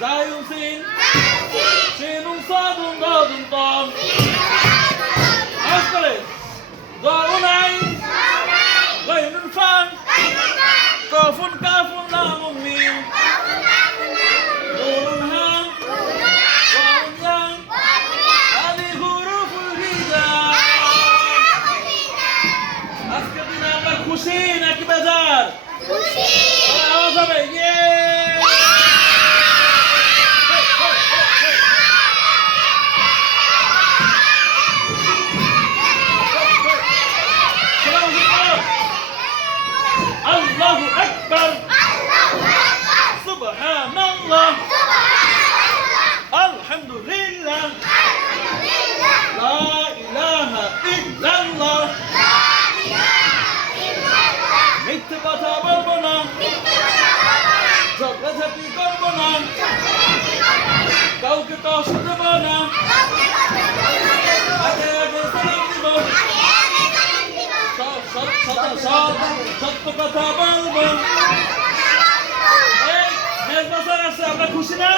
জায়ুন scene সিনুন সাদুন দাদুন তম আওয়াজ করে দাউন আইন গাইনুন ফান কাফুন কাফুন লামুন মিম নুনুন হাম ওয়াউন ইয়ান আলি হুরুফুল হিজাব। আজকের দিনে আমরা খুশি নাকি বেজার? খুশি। আওয়াজ হবে ইয়ে। الله أكبر سبحان الله الحمد لله لا إله إلا الله মিথ্যে কথা বলবো না ঝগড়াঝাটি করবো না কাউকে কষ্ট দেব না আগে আগে সালাম দিব সত্য কথা বলবো। এই মেজবাসার আসছে আমরা খুশি না?